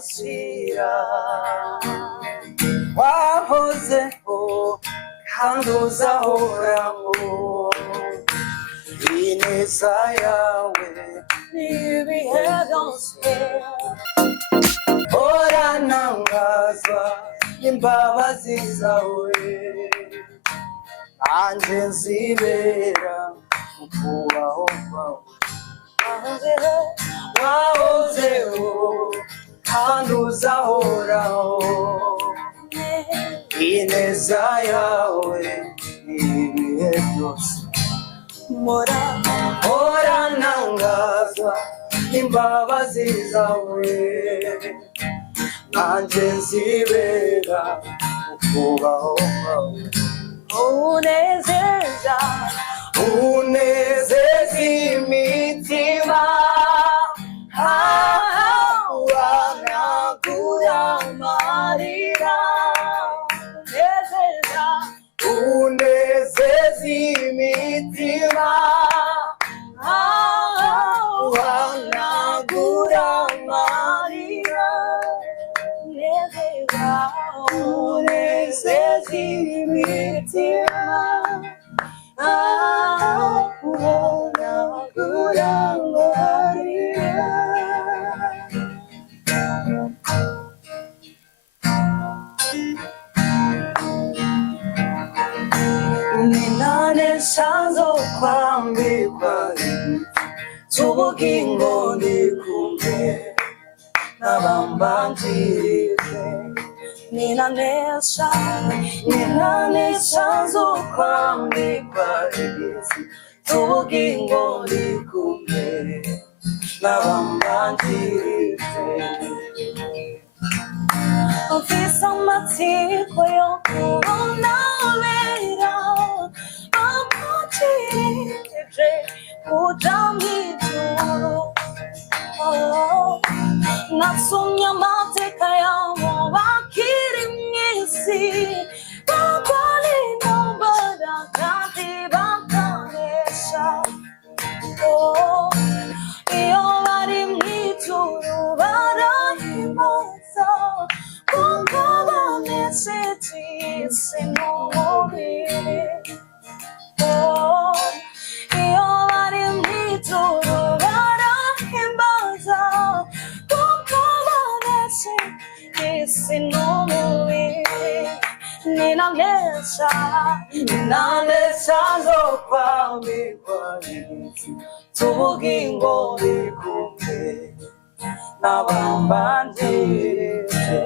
udashira wahozeho kandi uzahoraho ineza yawe n'ibihe byose oranangazwa n'imbabazi zawe anje nzibera ukubaho kwawe wahozeho kandi uzahoraho ineza yawe n'ibihe byose oranangazwa n'imbabazi zawe anje nzibera ukubaho kwawe unezeza imitima wanagura amarira unezeza imitima wanagura amarira unezeza imitima wanagura amarira ninane chanzo kwambikwa tubugingo ndikumwe nabambanjirije ninane chanzo kwambikwa tubugingo ndikumwe nabambanjirije ufise amatsiko yo kubona ubera amucirije kuja mw'ijuru nasomye amateka yabo bakiri mw'isi bakora intambara kandi bakanesha iyo bari mw'ijuru barahimbaza kuko banesheje isi n'umubiri iyo bari mw'ijuru barahimbaza kuko banesheje isi n'umubiri ninanesha nzokwambikwa tubugingo ndikumwe nabambanjirije